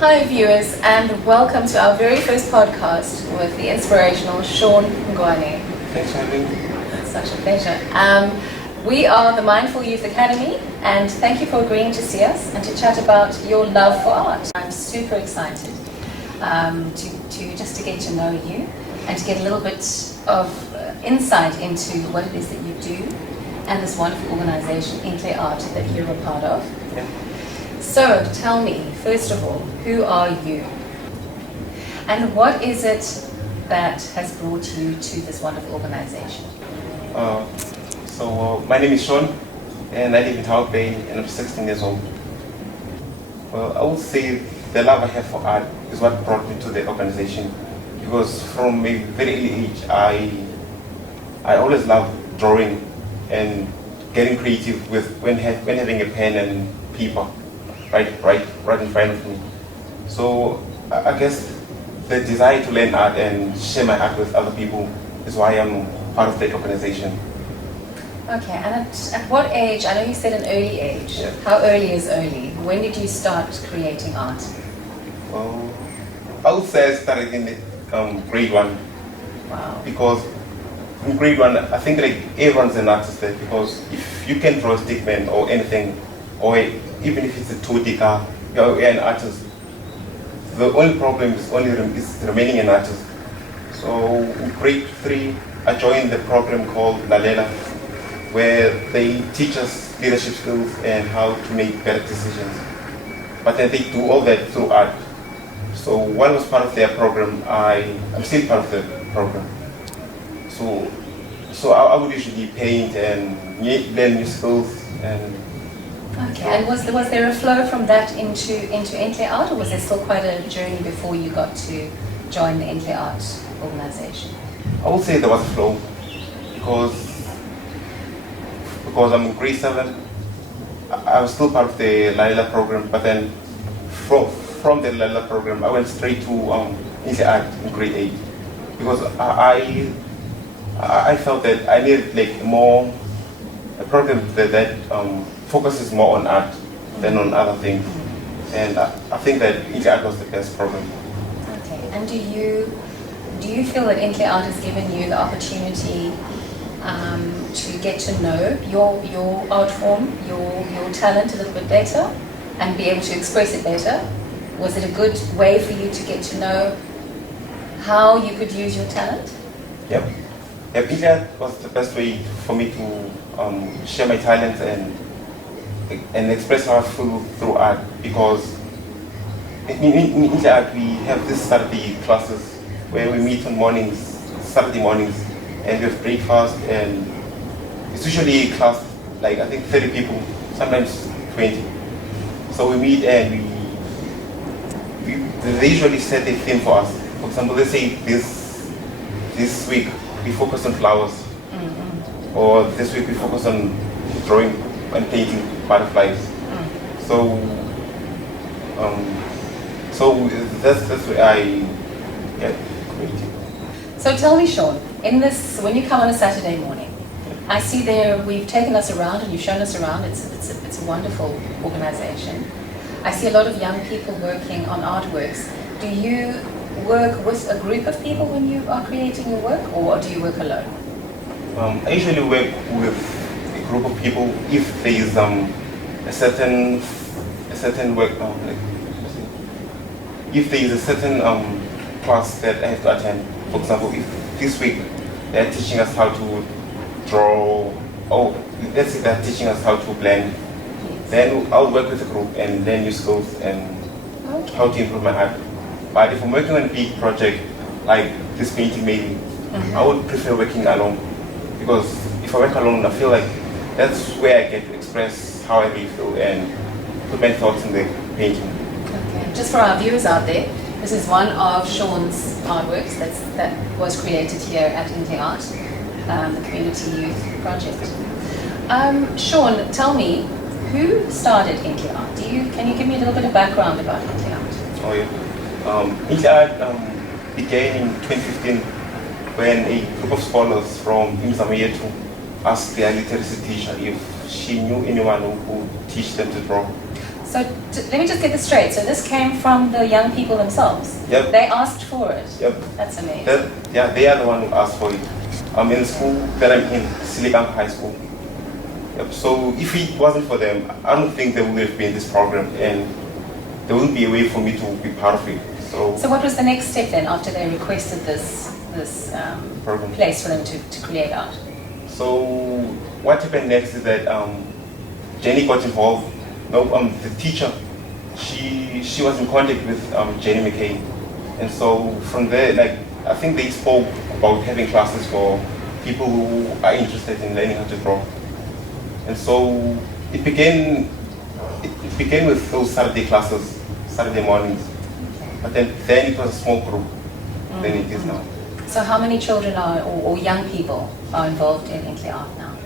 Hi viewers, and welcome to our very first podcast with the inspirational Shaun Ingwane. Thanks for having me. It's such a pleasure. We are the Mindful Youth Academy, and thank you for agreeing to see us and to chat about your love for art. I'm super excited to get to know you and to get a little bit of insight into what it is that you do and this wonderful organization, Intle Art, that you're a part of. Yeah. So tell me, first of all, who are you? And what is it that has brought you to this wonderful organization? My name is Shaun, and I live in Hout Bay, and I'm 16 years old. Well, I would say the love I have for art is what brought me to the organization, because from a very early age, I always loved drawing and getting creative when having a pen and paper right in front of me. So I guess the desire to learn art and share my art with other people is why I'm part of the organization. Okay, and at what age, I know you said an early age, Yeah. How early is early? When did you start creating art? Well, I would say I started in grade 1. Wow. Because in grade 1, I think like everyone's an artist there, because if you can draw a stickman or anything, or even if it's a toy car, you're an artist. The only problem is remaining an artist. So in grade 3, I joined the program called Lalela, where they teach us leadership skills and how to make better decisions. But then they do all that through art. So while I was part of their program, I'm still part of the program. So I would usually paint and learn new skills. And Okay, and was there a flow from that into Intle Art, or was there still quite a journey before you got to join the Intle Art organization? I would say there was a flow, because I'm in grade 7. I was still part of the Lalela program, but then from the Lalela program, I went straight to Intle Art in grade 8, because I felt that I needed like a program that focuses more on art than on other things, and I think that Intle Art was the best program. Okay, and do you feel that Intle Art has given you the opportunity to get to know your art form, your talent a little bit better, and be able to express it better? Was it a good way for you to get to know how you could use your talent? Yep. Intle Art was the best way for me to share my talent and express how I feel through art, because in Intle Art we have this Saturday classes where we meet on Saturday mornings, and we have breakfast, and it's usually a class like I think 30 people, sometimes 20. So we meet and they usually set a theme for us. For example, let's say this week we focus on flowers, or this week we focus on drawing and painting butterflies. So that's where I get creative. So tell me, Shaun, when you come on a Saturday morning, I see we've taken us around and you've shown us around. It's a wonderful organization. I see a lot of young people working on artworks. Do you work with a group of people when you are creating your work, or do you work alone? I usually work with a group of people if there is a certain work, if there is a certain class that I have to attend. For example, if this week they're teaching us how to draw, or let's say they're teaching us how to blend, then I'll work with a group and learn new skills and how to improve my art. But if I'm working on a big project like this painting maybe, I would prefer working alone, because if I work alone, I feel like that's where I get to express how I really feel and put my thoughts in the painting. Okay. Just for our viewers out there, this is one of Shaun's artworks that was created here at Intle Art, the Community Youth Project. Shaun, tell me, who started Intle Art? Can you give me a little bit of background about Intle Art? Oh yeah. Intle Art began in 2015 when a group of scholars from Imzameyetu asked their literacy teacher if she knew anyone who could teach them to draw. So let me just get this straight. So this came from the young people themselves? Yep. They asked for it? Yep. That's amazing. Yeah, they are the one who asked for it. I'm in school that I'm in, Silicon High School. Yep. So if it wasn't for them, I don't think there would have been this program, and there wouldn't be a way for me to be part of it. So what was the next step then after they requested this place for them to create art? So what happened next is that Jenny got involved. No, the teacher, she was in contact with Jenny McKay, and so from there, like, I think they spoke about having classes for people who are interested in learning how to draw, and so it began with those Saturday classes, Saturday mornings, but then it was a small group than it is now. So how many children or young people are involved in Intle Art now?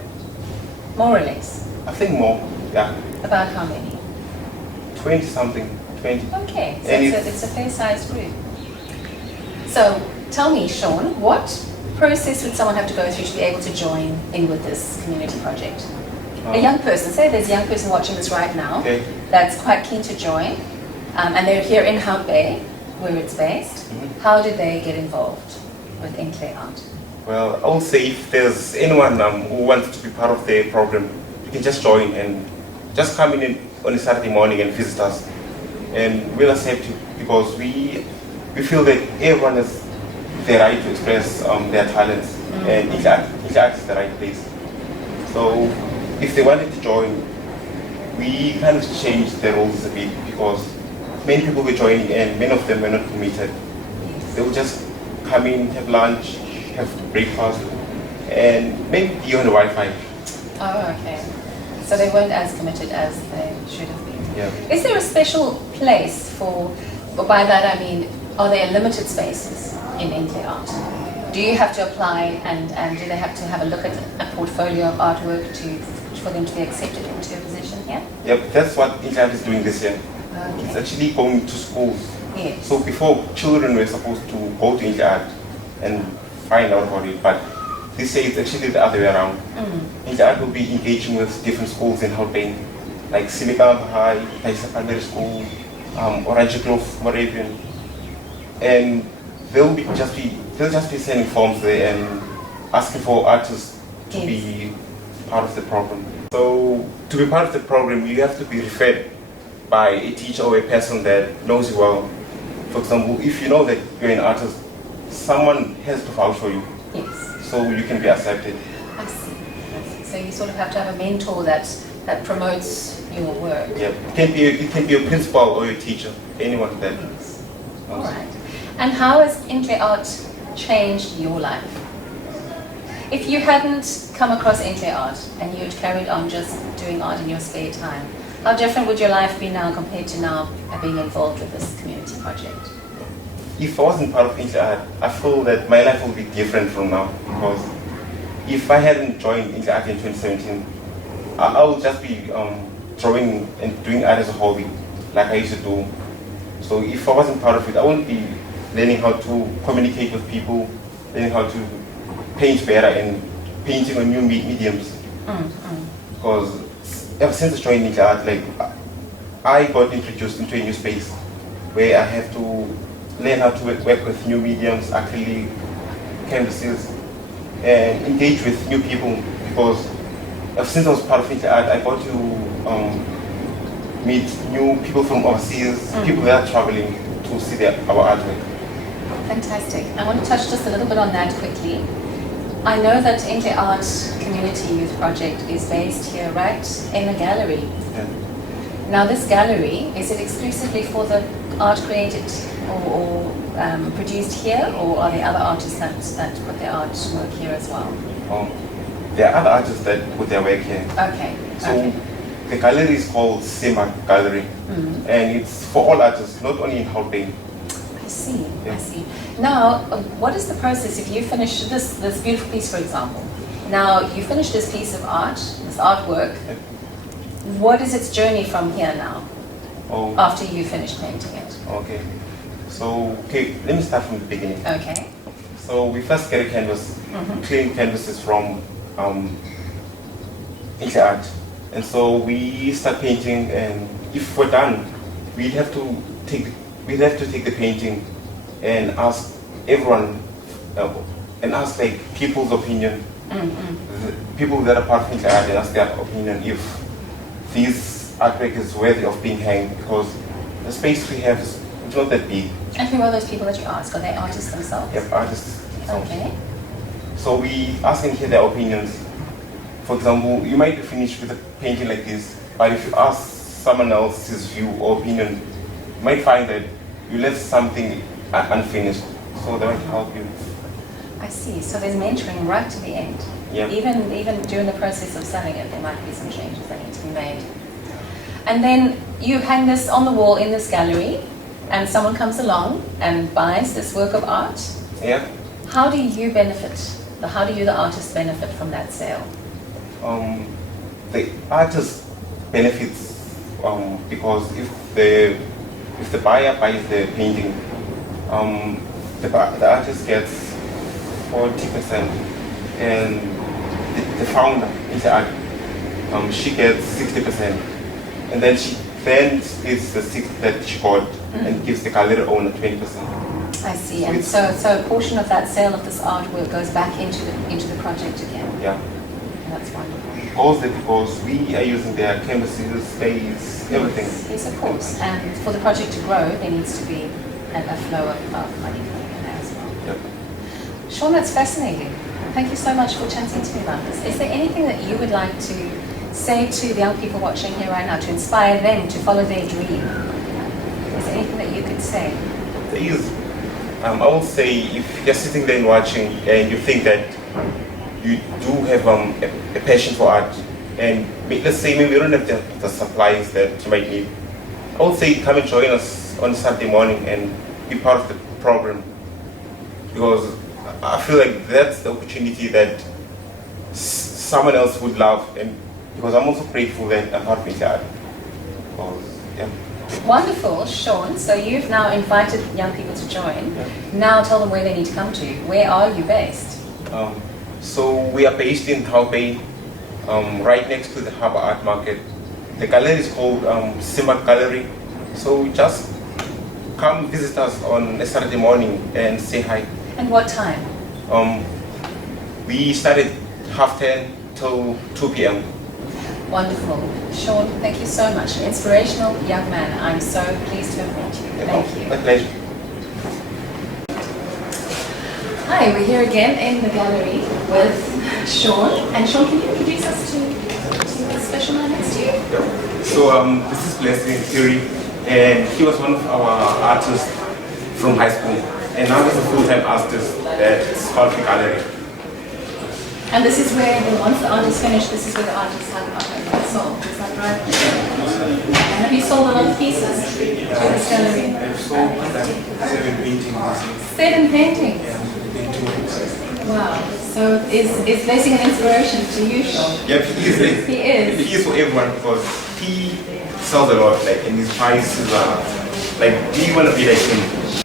More or less? I think more, yeah. About how many? 20 something, 20. Okay, so And it's a fair-sized group. So tell me, Shaun, what process would someone have to go through to be able to join in with this community project? A young person, say there's a young person watching this right now that's quite keen to join, and they're here in Hout Bay, where it's based. How did they get involved with Intle Art? Well, I would say if there's anyone who wants to be part of the program, you can just join and just come in on a Saturday morning and visit us, and we'll accept you, because we feel that everyone has the right to express their talents, and each art is the right place. So if they wanted to join, we kind of changed the rules a bit, because many people were joining and many of them were not committed. They would just come in, have lunch, have breakfast, and maybe be on the Wi-Fi. Oh, okay. So they weren't as committed as they should have been. Yeah. Is there a special place for, by that I mean, are there limited spaces in Intle Art? Do you have to apply and do they have to have a look at a portfolio of artwork for them to be accepted into a position here? Yep, that's what Intle Art is doing this year. Okay. It's actually going to schools. Yes. So before, children were supposed to go to Intle Art and find out about it, but this year it's actually the other way around. Intle Art will be engaging with different schools in Hout Bay, like Silicon High, High Secondary School, Orange Grove, Moravian, and they'll just be sending forms there and asking for artists to be part of the program. So to be part of the program, you have to be referred by a teacher or a person that knows you well. For example, if you know that you're an artist, someone has to vouch for you. Yes. So you can be accepted. I see. So you sort of have to have a mentor that promotes your work. Yeah, it can be a principal or a teacher, anyone that. Yes. All right. And how has Intle Art changed your life? If you hadn't come across Intle Art and you had carried on just doing art in your spare time, how different would your life be now compared to now being involved with this community project? If I wasn't part of Intle Art, I feel that my life would be different from now, because if I hadn't joined Intle Art in 2017, I would just be drawing and doing art as a hobby, like I used to do. So if I wasn't part of it, I wouldn't be learning how to communicate with people, learning how to paint better and painting on new mediums. Because ever since I joined Intle Art, like, I got introduced into a new space where I have to learn how to work with new mediums, acrylic, canvases, and engage with new people, because ever since I was part of Intle Art, I got to meet new people from overseas, people that are traveling to see our artwork. Fantastic. I want to touch just a little bit on that quickly. I know that Intle Art Community Youth Project is based here, right, in a gallery. Yeah. Now this gallery, is it exclusively for the art created or produced here, or are there other artists that put their artwork here as well? There are other artists that put their work here. Okay. So the gallery is called SEMA Gallery, and it's for all artists, not only in Hout Bay. I see, Yeah. I see. Now, what is the process if you finish this beautiful piece, for example? Now, you finish this piece of art, this artwork. Yeah. What is its journey from here now, after you finish painting it? Okay. So, let me start from the beginning. Okay. So we first get a canvas, clean canvases from Intle Art. And so we start painting and if we're done, we'd have to take the painting and ask everyone and ask like people's opinion, the people that are part of Intle Art, and ask their opinion if this artwork is worthy of being hanged, because the space we have is not that big. And who are those people that you ask? Are they artists themselves? Yep, artists. Okay. So we ask and hear their opinions. For example, you might be finished with a painting like this, but if you ask someone else's view or opinion, you might find that you left something unfinished. So that might help you. I see. So there's mentoring right to the end. Yeah. Even during the process of selling it, there might be some changes that need to be made. And then you hang this on the wall in this gallery, and someone comes along and buys this work of art. Yeah. How do you benefit? How do you, the artist, benefit from that sale? The artist benefits because if the buyer buys the painting, the artist gets 40%, and the founder, Intle Art, she gets 60%, and then it's the 60 that she got and gives the gallery owner 20%. I see. And so a portion of that sale of this artwork goes back into the project again. Yeah. That's wonderful. Also because we are using their canvases, space, everything. Yes, of course. And for the project to grow, there needs to be a flow of money coming in there as well. Yep. Shaun, that's fascinating. Thank you so much for chatting to me about this. Is there anything that you would like to say to the young people watching here right now to inspire them to follow their dream? Is there anything that you could say? There is. I would say if you're sitting there and watching and you think that you do have a passion for art, and let's say maybe you don't have the supplies that you might need, I would say come and join us on Saturday morning and be part of the program, because I feel like that's the opportunity that someone else would love, and because I'm also grateful that I'm part of Intle Art. Yeah. Wonderful, Shaun. So you've now invited young people to join. Yeah. Now tell them where they need to come to. Where are you based? So we are based in Taipei, right next to the Harbour Art Market. The gallery is called Simba Gallery. So just come visit us on a Saturday morning and say hi. And what time? We started 10:30 till 2 p.m. Wonderful. Shaun, thank you so much. An inspirational young man. I'm so pleased to have met you. Thank you. My pleasure. Hi, we're here again in the gallery with Shaun. And Shaun, can you introduce us to the special man next to you? So this is Blessing Theory, and he was one of our artists from high school, and now he's a full-time artist at Sculpture Gallery. And this is where, once the art is finished, this is where the artists have sold. Is that right? And have you sold a lot of pieces to this gallery? I've sold 7 paintings. 7 paintings? Yeah, in 2 weeks. Wow. So is Blessing an inspiration to you, Shaun? Yep, he is. He is. He is for everyone because he sells a lot, like, and his prices are like, we want to be like him.